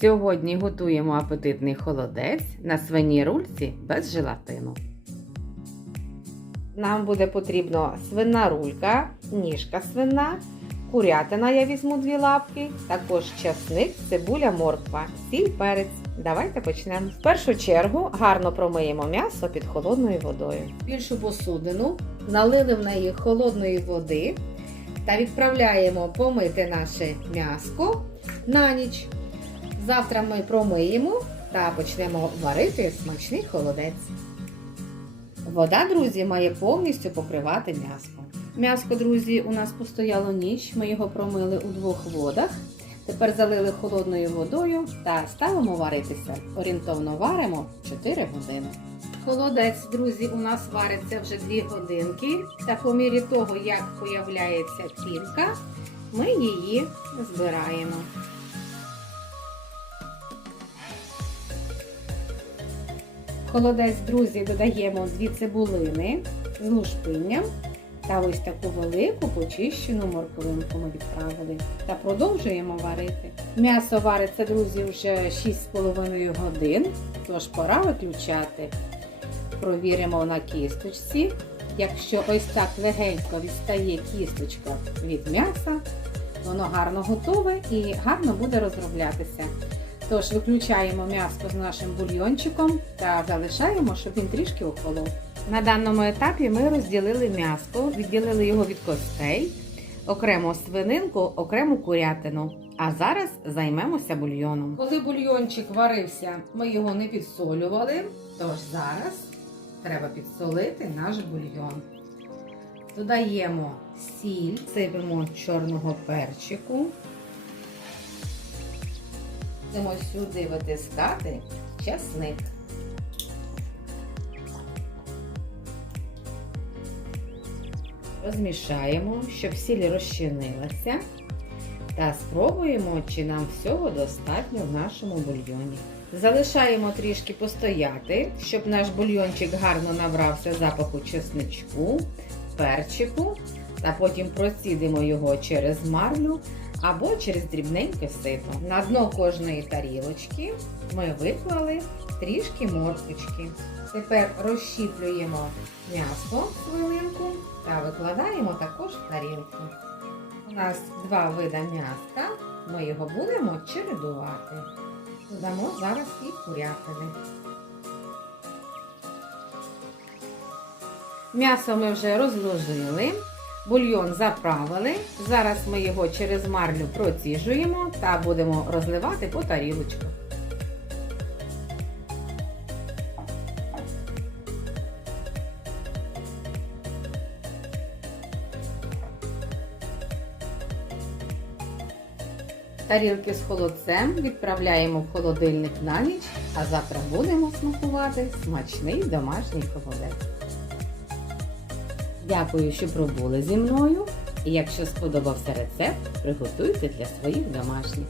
Сьогодні готуємо апетитний холодець на свиній рульці без желатину. Нам буде потрібно свина рулька, ніжка свина, курятина я візьму дві лапки, також часник, цибуля, морква, сіль, перець. Давайте почнемо. В першу чергу гарно промиємо м'ясо під холодною водою. Більшу посудину налили в неї холодної води та відправляємо помити наше м'яско на ніч. Завтра ми промиємо та почнемо варити смачний холодець. Вода, друзі, має повністю покривати м'яско. М'яско, друзі, у нас постояло ніч, ми його промили у двох водах. Тепер залили холодною водою та ставимо варитися. Орієнтовно варимо 4 години. Холодець, друзі, у нас вариться вже 2 годинки. Та по мірі того, як появляється пінка, ми її збираємо. Холодець, друзі, додаємо дві цибулини з лушпинням та ось таку велику почищену морковинку ми відправили. Та продовжуємо варити. М'ясо вариться, друзі, вже 6,5 годин, тож пора виключати. Провіримо на кісточці. Якщо ось так легенько відстає кісточка від м'яса, воно гарно готове і гарно буде розроблятися. Тож виключаємо м'ясо з нашим бульйончиком та залишаємо, щоб він трішки охолов. На даному етапі ми розділили м'ясо, відділили його від костей, окремо свининку, окрему курятину. А зараз займемося бульйоном. Коли бульйончик варився, ми його не підсолювали, тож зараз треба підсолити наш бульйон. Додаємо сіль, сипемо чорного перчику. Будемо сюди витискати часник. Розмішаємо, щоб сіль розчинилася. Та спробуємо, чи нам всього достатньо в нашому бульйоні. Залишаємо трішки постояти, щоб наш бульйончик гарно набрався запаху чесничку, перчику, та потім процідимо його через марлю або через дрібненьке сито. На дно кожної тарілочки ми виклали трішки морквочки. Тепер розщіплюємо м'ясо свининку та викладаємо також в тарілку. У нас два вида м'яска, ми його будемо чередувати. Додамо зараз і курятини. М'ясо ми вже розложили. Бульйон заправили. Зараз ми його через марлю проціжуємо та будемо розливати по тарілочках. Тарілки з холодцем відправляємо в холодильник на ніч, а завтра будемо смакувати смачний домашній холодець. Дякую, що пробули зі мною. І якщо сподобався рецепт, приготуйте для своїх домашніх.